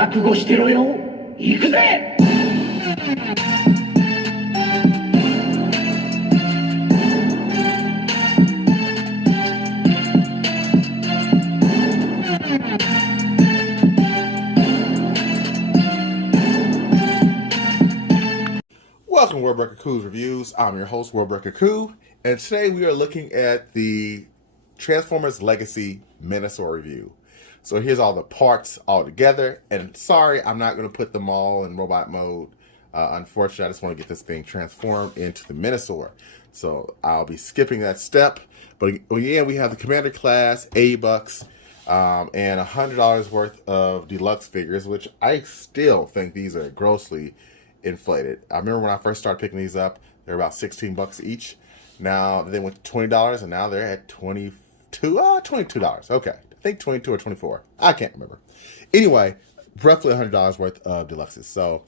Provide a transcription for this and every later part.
覚悟してろよ。行くぜ。Welcome to Worldbreaker Coo's Reviews. I'm your host, Worldbreaker Coo, and today we are looking at the Transformers Legacy Menasor review. So here's all the parts all together, and sorry, I'm not going to put them all in robot mode. Unfortunately, I just want to get this thing transformed into the Menasor. So I'll be skipping that step. But yeah, we have the Commander class, $80, and $100 worth of deluxe figures, which I still think these are grossly inflated. I remember when I first started picking these up, they were about $16 each. Now they went to $20, and now they're at $22. Okay, I think 22 or 24. I can't remember. Anyway, roughly $100 worth of deluxes. So,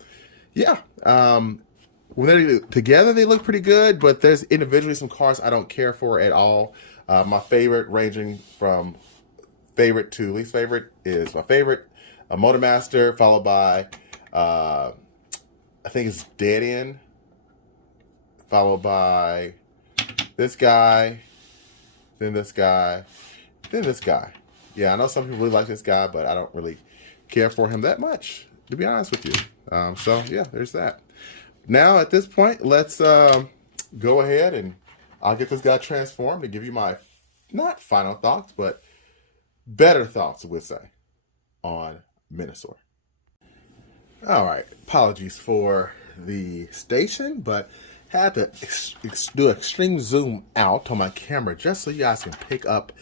yeah, when they're together, they look pretty good. But there's individually some cars I don't care for at all. My favorite, ranging from favorite to least favorite, is my favorite, a Motormaster, followed by I think it's Dead End, followed by this guy, then this guy, then this guy. Yeah, I know some people really like this guy, but I don't really care for him that much, to be honest with you. So, yeah, there's that. Now, at this point, let's go ahead and I'll get this guy transformed to give you my, not final thoughts, but better thoughts, I would say, on Menasor. All right, apologies for the station, but had to do extreme zoom out on my camera just so you guys can pick up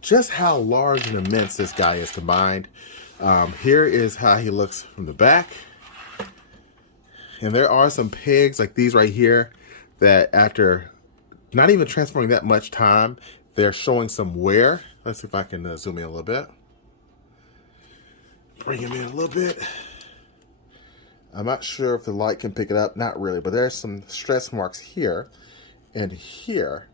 just how large and immense this guy is combined. Here is how he looks from the back. And there are some pigs like these right here that after not even transforming that much time, they're showing some wear. Let's see if I can zoom in a little bit. Bring him in a little bit. I'm not sure if the light can pick it up. Not really, but there's some stretch marks here and here.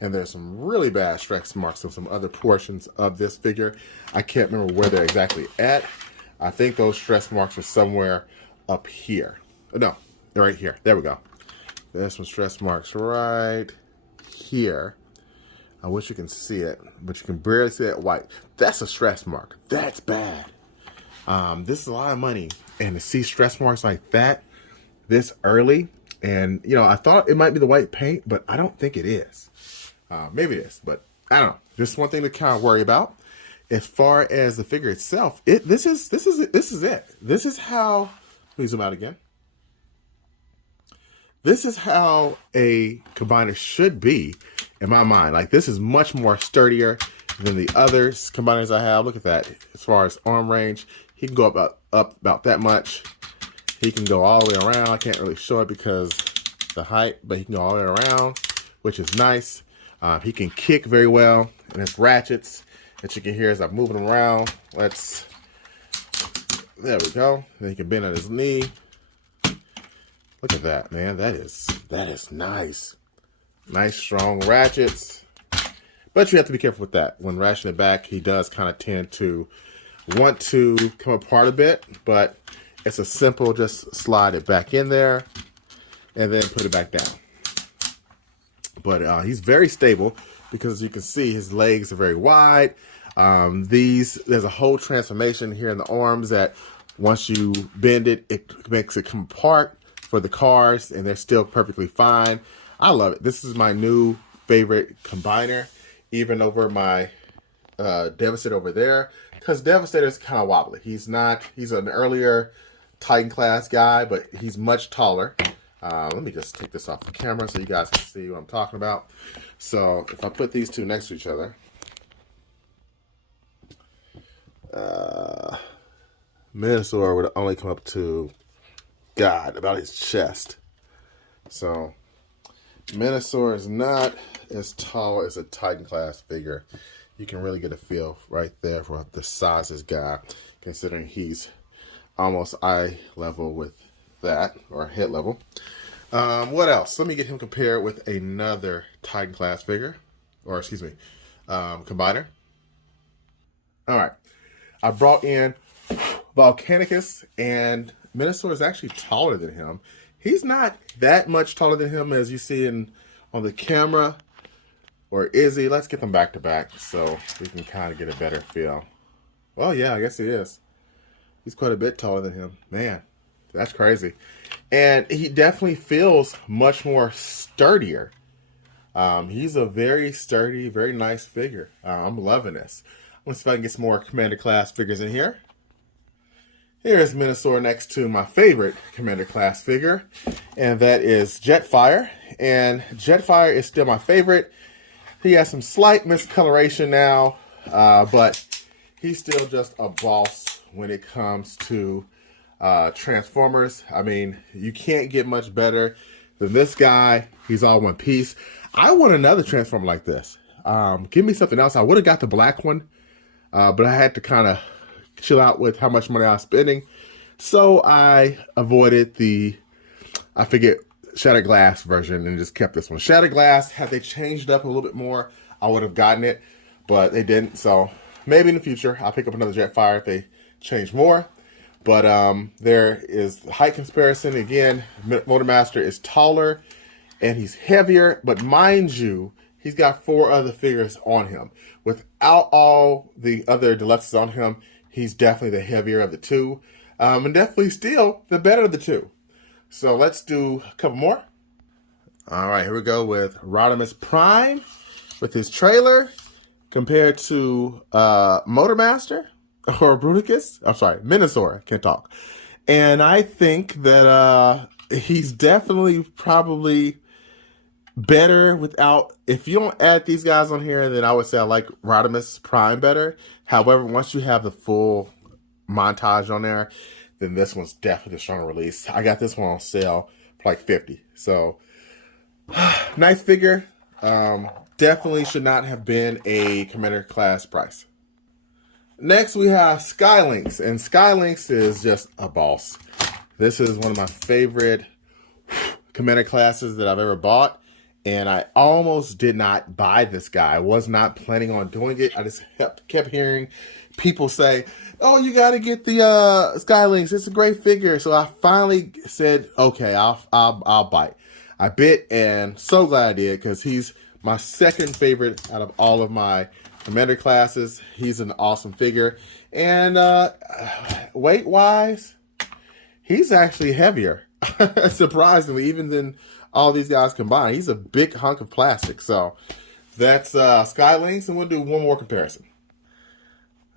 And there's some really bad stretch marks on some other portions of this figure. I can't remember where they're exactly at. I think those stretch marks are somewhere up here. No, they're right here. There we go. There's some stretch marks right here. I wish you can see it, but you can barely see that white. That's a stretch mark. That's bad. This is a lot of money, and to see stretch marks like that this early, and you know, I thought it might be the white paint, but I don't think it is. Maybe it is, but I don't know. Just one thing to kind of worry about. As far as the figure itself, this is it. This is how. Let me zoom out again. This is how a combiner should be, in my mind. Like, this is much more sturdier than the other combiners I have. Look at that. As far as arm range, he can go up about that much. He can go all the way around. I can't really show it because the height, but he can go all the way around, which is nice. He can kick very well, and there's ratchets that you can hear as I'm moving him around. There we go. Then he can bend on his knee. Look at that, man. That is nice. Nice, strong ratchets. But you have to be careful with that. When ratcheting it back, he does kind of tend to want to come apart a bit, but it's a simple, just slide it back in there and then put it back down. But he's very stable because, as you can see, his legs are very wide. There's a whole transformation here in the arms that once you bend it, it makes it come apart for the cars, and they're still perfectly fine. I love it. This is my new favorite combiner, even over my Devastator over there, because Devastator is kind of wobbly. He's an earlier Titan class guy, but he's much taller. Let me just take this off the camera so you guys can see what I'm talking about. So if I put these two next to each other, Menasor would only come up to, God, about his chest. So Menasor is not as tall as a Titan class figure. You can really get a feel right there for the size of this guy, considering he's almost eye level with that, or head level. What else? Let me get him compared with another Titan class figure, or excuse me, combiner. All right, I brought in Volcanicus, and Menasor is actually taller than him. He's not that much taller than him as you see on the camera. Or is he? Let's get them back to back so we can kind of get a better feel. Well, yeah, I guess he is. He's quite a bit taller than him. Man, that's crazy. And he definitely feels much more sturdier. He's a very sturdy, very nice figure. I'm loving this. Let's see if I can get some more Commander class figures in here. Here's Menasor next to my favorite Commander class figure, and that is Jetfire. And Jetfire is still my favorite. He has some slight miscoloration now, but he's still just a boss when it comes to Transformers. I mean, you can't get much better than this guy. He's all one piece. I want another Transformer like this. Give me something else. I would have got the black one, but I had to kind of chill out with how much money I was spending. So I avoided I figured, Shattered Glass version and just kept this one. Shattered Glass, had they changed up a little bit more, I would have gotten it, but they didn't. So maybe in the future, I'll pick up another Jetfire if they change more. But there is the height comparison. Again, Motormaster is taller and he's heavier, but mind you, he's got 4 other figures on him. Without all the other deluxes on him, he's definitely the heavier of the two, and definitely still the better of the two. So let's do a couple more. All right, here we go with Rodimus Prime with his trailer compared to Motormaster or Bruticus. I'm sorry, Menasor. Can't talk. And I think that he's definitely probably better without, if you don't add these guys on here, then I would say I like Rodimus Prime better. However, once you have the full montage on there, then this one's definitely the stronger release. I got this one on sale for like $50. So, nice figure. Definitely should not have been a Commander class price. Next, we have Skylynx. And Skylynx is just a boss. This is one of my favorite Commander classes that I've ever bought. And I almost did not buy this guy. I was not planning on doing it. I just kept hearing people say, "Oh, you got to get the Skylynx. It's a great figure." So I finally said, "Okay, I'll bite." I bit, and so glad I did because he's my second favorite out of all of my Commander classes. He's an awesome figure, and weight-wise, he's actually heavier, surprisingly, even than all these guys combined. He's a big hunk of plastic. So that's Skylynx, and we'll do one more comparison.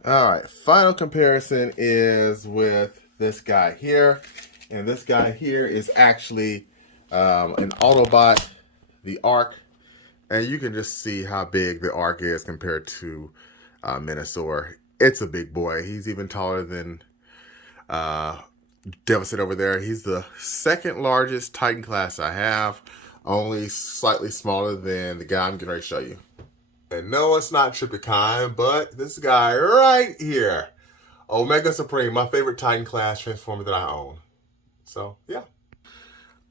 All right, final comparison is with this guy here. And this guy here is actually an Autobot, the Arc. And you can just see how big the Arc is compared to Menasor. It's a big boy. He's even taller than Deficit over there. He's the second largest Titan class I have, only slightly smaller than the guy I'm getting ready to show you. And no, it's not Triptychon, but this guy right here, Omega Supreme, my favorite Titan class Transformer that I own. So yeah.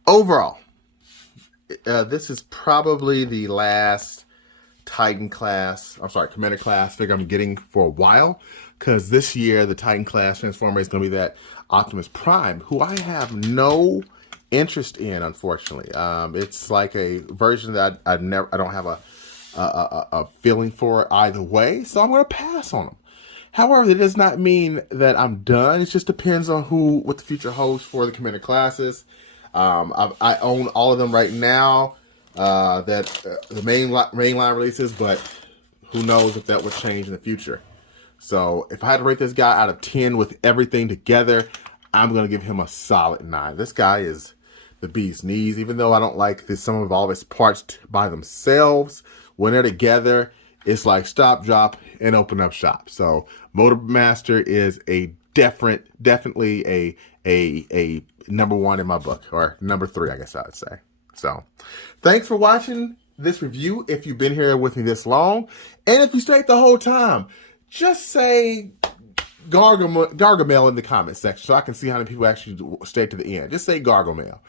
Overall, this is probably the last Titan class, Commander class figure I'm getting for a while, because this year the Titan class Transformer is going to be that Optimus Prime, who I have no interest in, unfortunately. It's like a version that I don't have a feeling for either way, so I'm going to pass on them. However, that does not mean that I'm done. It just depends on what the future holds for the Commander classes. I own all of them right now, the mainline releases, but who knows if that would change in the future. So if I had to rate this guy out of 10 with everything together, I'm going to give him a solid 9. This guy is the bee's knees, even though I don't like some of all of his parts by themselves. When they're together, it's like stop, drop, and open up shop. So Motormaster is definitely a number 1 in my book, or number 3, I guess I would say. So thanks for watching this review. If you've been here with me this long, and if you stayed the whole time, just say Gargamel in the comment section so I can see how many people actually stayed to the end. Just say Gargamel.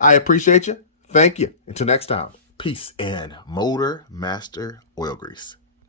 I appreciate you. Thank you. Until next time, peace and Motormaster oil grease.